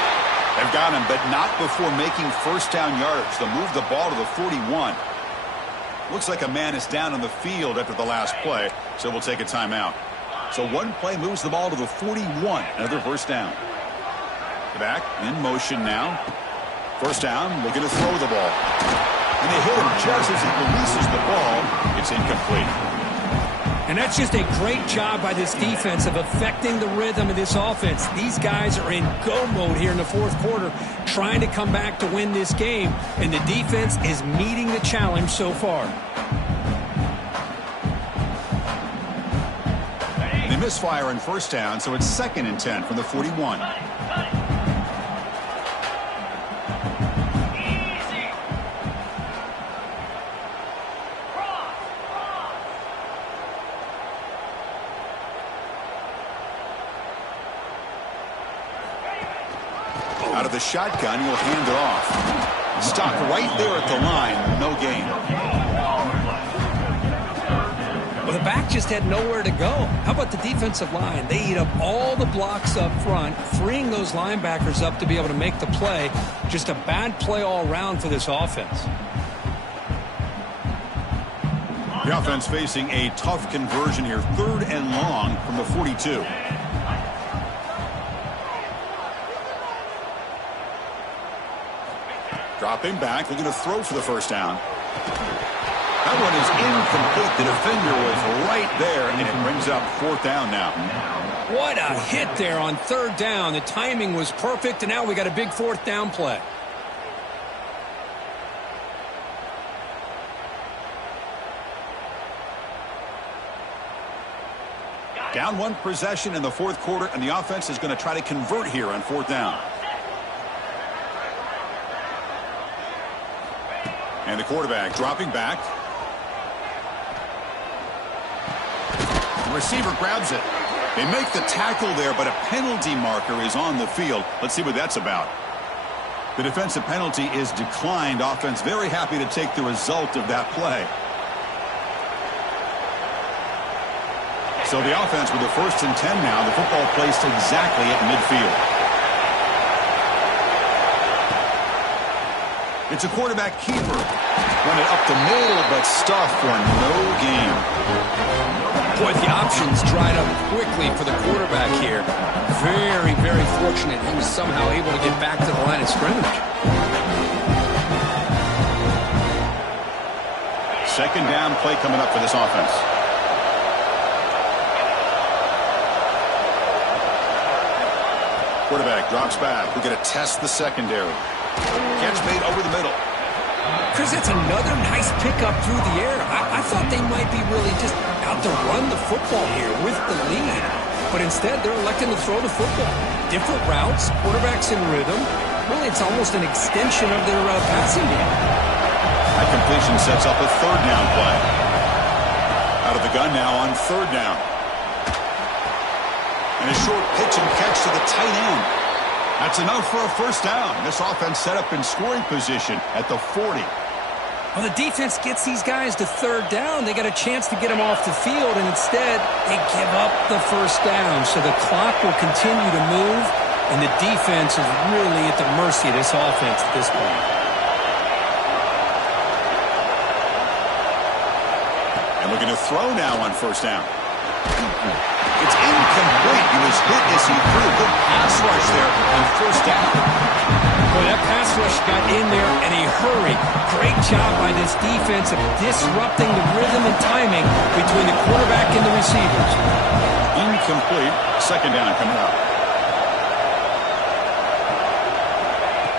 They've got him, but not before making 1st down yardage. They'll move the ball to the 41. Looks like a man is down on the field after the last play, so we'll take a timeout. So one play moves the ball to the 41. Another 1st down. Back in motion now. 1st down, looking to throw the ball. And they hit him just as he releases the ball. It's incomplete. And that's just a great job by this defense of affecting the rhythm of this offense. These guys are in go mode here in the 4th quarter, trying to come back to win this game. And the defense is meeting the challenge so far. They misfire on 1st down, so it's 2nd and 10 from the 41. Out of the shotgun, he'll hand it off. Stop right there at the line. No gain. Well, the back just had nowhere to go. How about the defensive line? They eat up all the blocks up front, freeing those linebackers up to be able to make the play. Just a bad play all around for this offense. The offense facing a tough conversion here. 3rd and long from the 42. Dropping back, they're going to throw for the 1st down. That one is incomplete. The defender was right there, and it brings up 4th down now. What a hit there on 3rd down. The timing was perfect, and now we got a big 4th down play. Down 1 possession in the 4th quarter, and the offense is going to try to convert here on 4th down. And the quarterback dropping back. The receiver grabs it. They make the tackle there, but a penalty marker is on the field. Let's see what that's about. The defensive penalty is declined. Offense very happy to take the result of that play. So the offense with the 1st and 10 now. The football placed exactly at midfield. It's a quarterback keeper. Run it up the middle, but stuffed for no gain. Boy, the options dried up quickly for the quarterback here. Very, very fortunate he was somehow able to get back to the line of scrimmage. 2nd down play coming up for this offense. Quarterback drops back. We're going to test the secondary. Catch made over the middle. Chris, that's another nice pickup through the air. I thought they might be really just out to run the football here with the lead. But instead, they're electing to throw the football. Different routes, quarterbacks in rhythm. Really, it's almost an extension of their passing game. That completion sets up a 3rd down play. Out of the gun now on 3rd down. And a short pitch and catch to the tight end. That's enough for a 1st down. This offense set up in scoring position at the 40. Well, the defense gets these guys to 3rd down. They got a chance to get them off the field, and instead they give up the 1st down. So the clock will continue to move, and the defense is really at the mercy of this offense at this point. And looking to throw now on 1st down. It's incomplete. He was hit as he threw. Good pass rush there on 1st down. Boy, that pass rush got in there in a hurry. Great job by this defense of disrupting the rhythm and timing between the quarterback and the receivers. Incomplete. 2nd down coming up.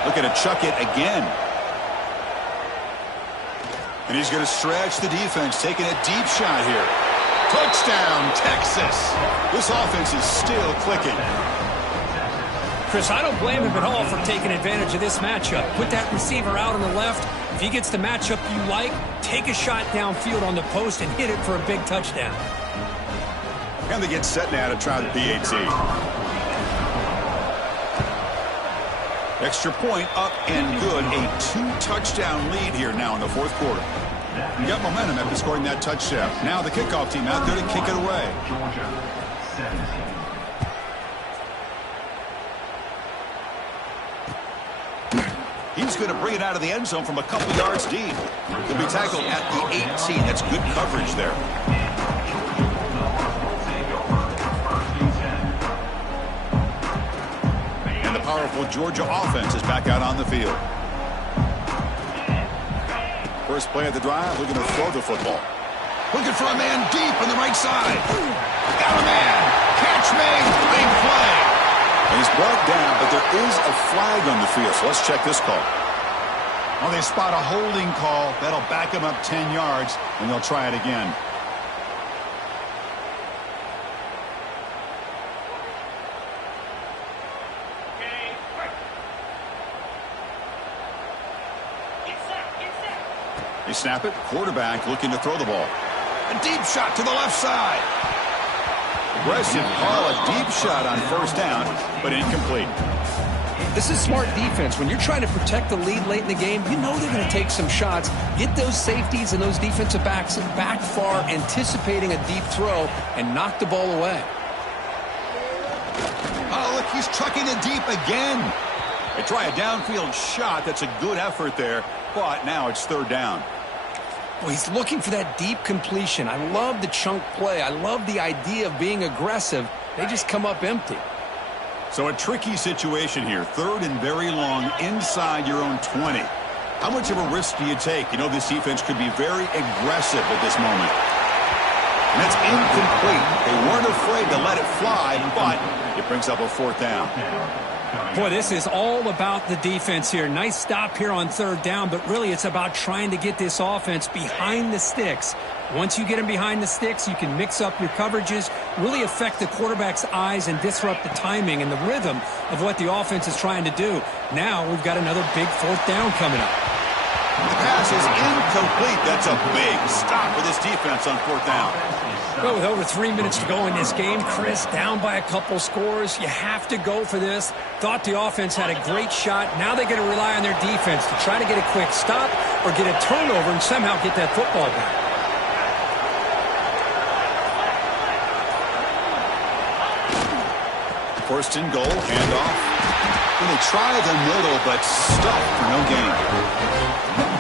Looking to chuck it again. And he's going to stretch the defense, taking a deep shot here. Touchdown, Texas. This offense is still clicking. Chris, I don't blame him at all for taking advantage of this matchup. Put that receiver out on the left. If he gets the matchup you like, take a shot downfield on the post and hit it for a big touchdown. And they get set now to try the PAT. Extra point up and good. A 2-touchdown lead here now in the 4th quarter. You got momentum after scoring that touchdown. Now the kickoff team out there to kick it away. He's going to bring it out of the end zone from a couple yards deep. He'll be tackled at the 18. That's good coverage there. And the powerful Georgia offense is back out on the field. First play of the drive, looking to throw the football. Looking for a man deep on the right side. Got a man. Catch made. Big play. And he's brought down, but there is a flag on the field. So let's check this call. Well, they spot a holding call. That'll back him up 10 yards, and they'll try it again. They snap it. Quarterback looking to throw the ball. A deep shot to the left side. Aggressive call. A deep shot on 1st down, but incomplete. This is smart defense. When you're trying to protect the lead late in the game, you know they're going to take some shots. Get those safeties and those defensive backs back far, anticipating a deep throw, and knock the ball away. Oh, look, he's trucking it deep again. They try a downfield shot. That's a good effort there, but now it's 3rd down. Well, he's looking for that deep completion. I love the chunk play. I love the idea of being aggressive. They just come up empty. So a tricky situation here. 3rd and very long inside your own 20. How much of a risk do you take? You know, this defense could be very aggressive at this moment. And that's incomplete. They weren't afraid to let it fly, but it brings up a 4th down. Boy, this is all about the defense here. Nice stop here on 3rd down, but really it's about trying to get this offense behind the sticks. Once you get them behind the sticks, you can mix up your coverages, really affect the quarterback's eyes and disrupt the timing and the rhythm of what the offense is trying to do. Now we've got another big 4th down coming up. The pass is incomplete. That's a big stop for this defense on 4th down. Well, with over 3 minutes to go in this game, Chris, down by a couple scores, you have to go for this. Thought the offense had a great shot. Now they got to rely on their defense to try to get a quick stop or get a turnover and somehow get that football back. First and goal, handoff. And they try the middle, but stuffed for no gain.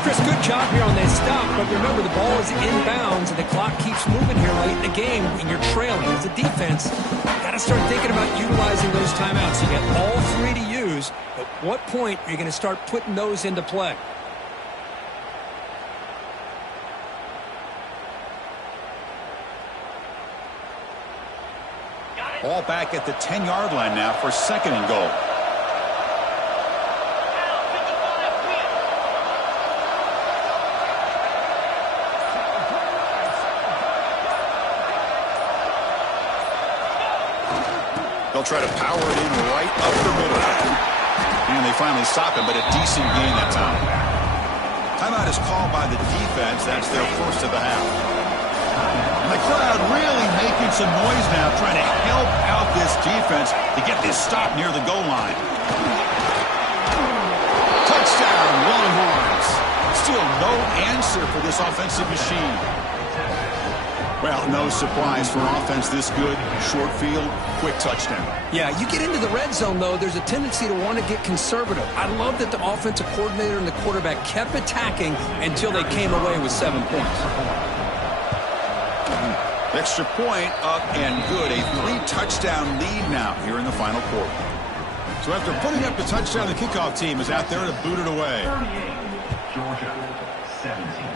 Chris, good job here on that stop, but remember the ball is inbounds and the clock keeps moving here late in the game and you're trailing. As a defense, got to start thinking about utilizing those timeouts. You got all three to use. At what point are you going to start putting those into play? Ball back at the 10-yard line now for second and goal. They'll try to power it in right up the middle. And they finally stop him, but a decent gain that time. Timeout is called by the defense. That's their first of the half. And the crowd really making some noise now, trying to help out this defense to get this stop near the goal line. Touchdown, Longhorns. Still no answer for this offensive machine. Well, no surprise for offense this good. Short field, quick touchdown. Yeah, you get into the red zone, though, there's a tendency to want to get conservative. I love that the offensive coordinator and the quarterback kept attacking until they came away with 7 points. Extra point up and good. A 3-touchdown lead now here in the final quarter. So after putting up the touchdown, the kickoff team is out there to boot it away. 38, Georgia, 17.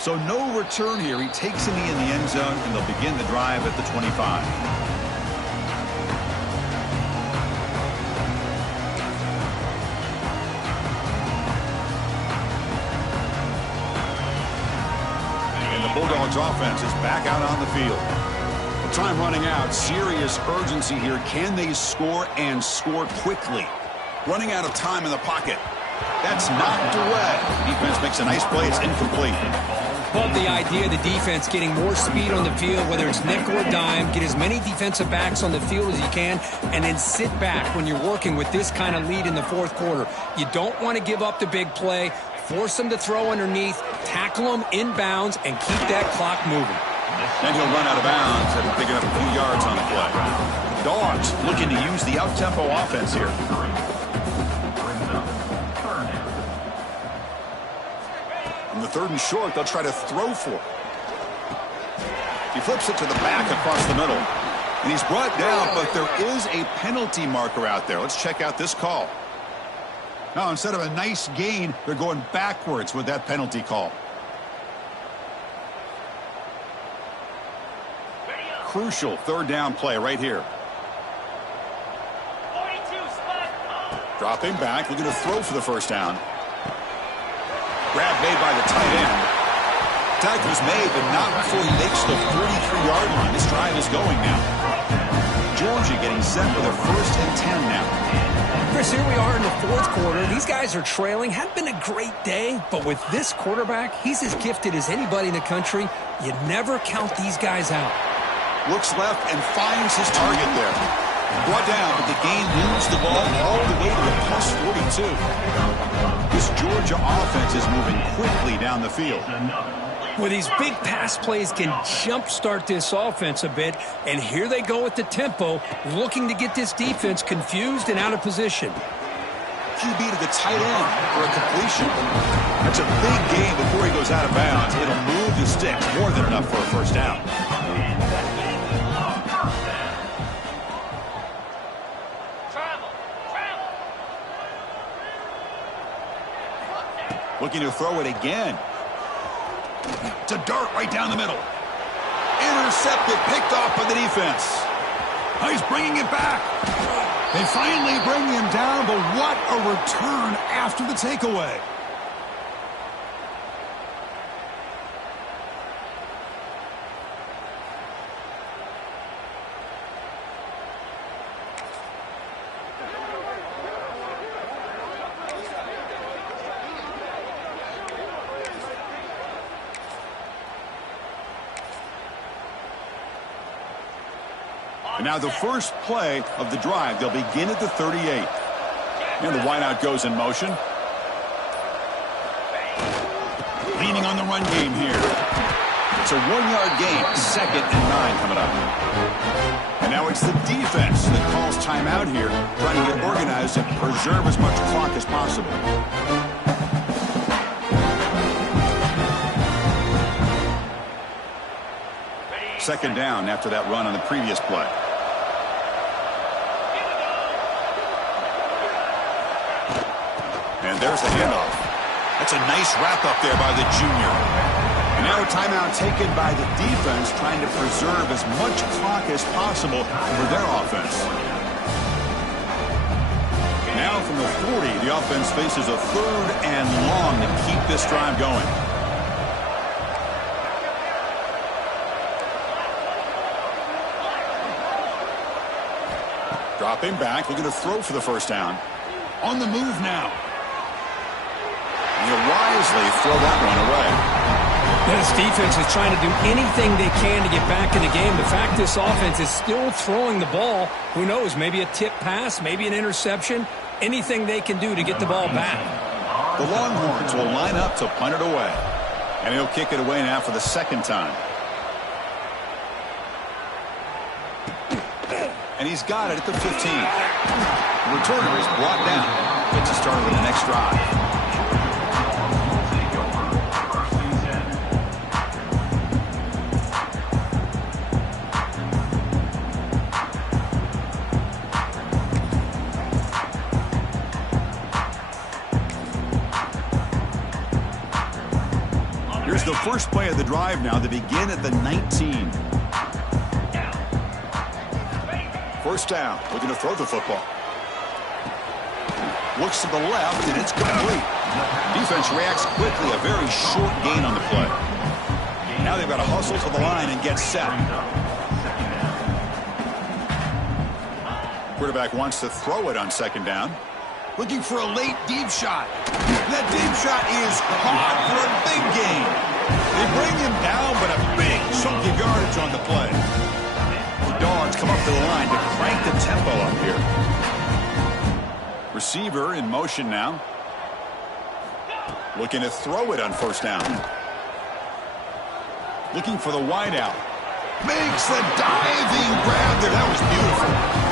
So no return here. He takes a knee in the end zone, and they'll begin the drive at the 25. And the Bulldogs offense is back out on the field. With time running out, serious urgency here. Can they score and score quickly? Running out of time in the pocket. That's knocked away. Defense makes a nice play. It's incomplete. Love the idea of the defense getting more speed on the field, whether it's nickel or dime. Get as many defensive backs on the field as you can, and then sit back when you're working with this kind of lead in the fourth quarter. You don't want to give up the big play. Force them to throw underneath, tackle them inbounds, and keep that clock moving. And he'll run out of bounds after picking up a few yards on the play. Dogs looking to use the up-tempo offense here. On the third and short, they'll try to throw for it. He flips it to the back across the middle. And he's brought down, but there is a penalty marker out there. Let's check out this call. Now, instead of a nice gain, they're going backwards with that penalty call. Crucial third down play right here. Dropping back, looking to throw for the first down. Grab made by the tight end. Tackle was made, but not before he makes the 43-yard line. This drive is going now. Georgia getting set for their first and 10 now. Chris, here we are in the fourth quarter. These guys are trailing. Hadn't been a great day, but with this quarterback, he's as gifted as anybody in the country. You never count these guys out. Looks left and finds his target there. Brought down, but the game moves the ball all the way to the plus 42. This Georgia offense is moving quickly down the field. Well, these big pass plays can jumpstart this offense a bit, and here they go with the tempo, looking to get this defense confused and out of position. QB to the tight end for a completion. That's a big gain before he goes out of bounds. It'll move the sticks, more than enough for a first down. Looking to throw it again. To dirt right down the middle. Intercepted, picked off by the defense. Oh, he's bringing it back. They finally bring him down, but what a return after the takeaway. And now the first play of the drive. They'll begin at the 38. And the wideout goes in motion. Leaning on the run game here. It's a 1-yard gain. 2nd and 9 coming up. And now it's the defense that calls timeout here, trying to get organized and preserve as much clock as possible. Second down after that run on the previous play. And there's the handoff. That's a nice wrap up there by the junior. And now a timeout taken by the defense, trying to preserve as much clock as possible for their offense. Now from the 40, the offense faces a 3rd and long to keep this drive going. Dropping back, looking to throw for the first down. On the move now. He'll wisely throw that one away. This defense is trying to do anything they can to get back in the game. The fact this offense is still throwing the ball, who knows, maybe a tip pass, maybe an interception, anything they can do to get the ball back. The Longhorns will line up to punt it away. And he'll kick it away now for the 2nd time. And he's got it at the 15. The returner is brought down. Gets us started with the next drive. Here's the first play of the drive now. They begin at the 19. First down, looking to throw the football. Looks to the left, and it's complete. Defense reacts quickly, a very short gain on the play. Now they've got to hustle to the line and get set. Quarterback wants to throw it on 2nd down. Looking for a late deep shot. That deep shot is caught for a big gain. They bring him down, but a big chunk of yardage on the play. The Dogs come up to the line to crank the tempo up here. Receiver in motion now. Looking to throw it on 1st down. Looking for the wideout. Makes the diving grab there. That was beautiful.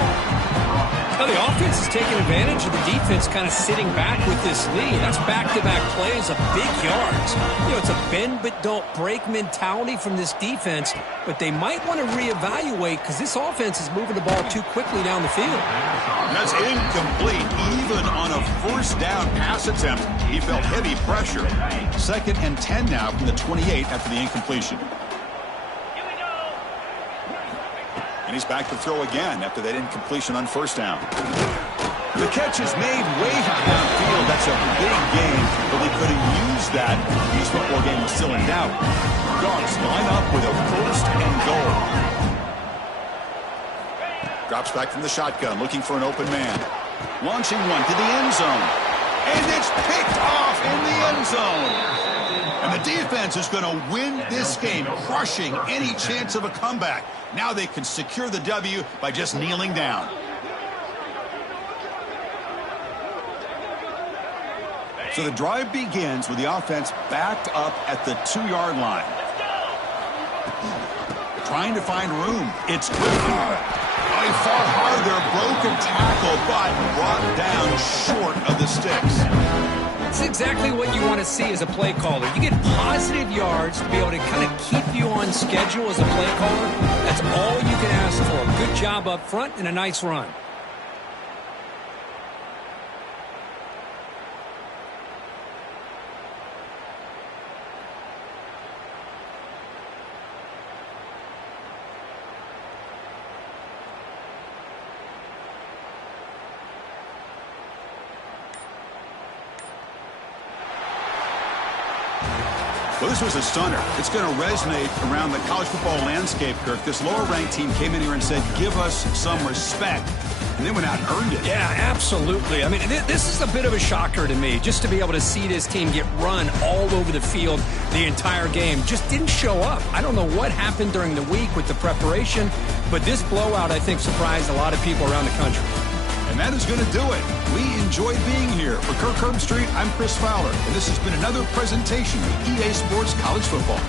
Well, the offense is taking advantage of the defense kind of sitting back with this lead. That's back-to-back plays of big yards. You know, it's a bend but don't break mentality from this defense, but they might want to reevaluate because this offense is moving the ball too quickly down the field. That's incomplete. Even on a 1st down pass attempt, he felt heavy pressure. 2nd and 10 now from the 28 after the incompletion. And he's back to throw again after that incompletion on 1st down. The catch is made way downfield. That's a big gain, but they could have used that. This football game was still in doubt. Dogs line up with a 1st and goal. Drops back from the shotgun, looking for an open man. Launching one to the end zone. And it's picked off in the end zone. And the defense is going to win this game, crushing any chance of a comeback. Now they can secure the W by just kneeling down. So the drive begins with the offense backed up at the 2-yard line. Trying to find room. It's Griffin. He fought hard there, broken tackle, but brought down short of the sticks. That's exactly what you want to see as a play caller. You get positive yards to be able to kind of keep you on schedule as a play caller. That's all you can ask for. A good job up front and a nice run. Well, this was a stunner. It's going to resonate around the college football landscape, Kirk. This lower-ranked team came in here and said, give us some respect. and then went out and earned it. Yeah, absolutely. I mean, this is a bit of a shocker to me, just to be able to see this team get run all over the field the entire game. Just didn't show up. I don't know what happened during the week with the preparation, but this blowout, I think, surprised a lot of people around the country. And that is going to do it. We enjoyed being here. For Kirk Herbstreit, I'm Chris Fowler, and this has been another presentation of EA Sports College Football.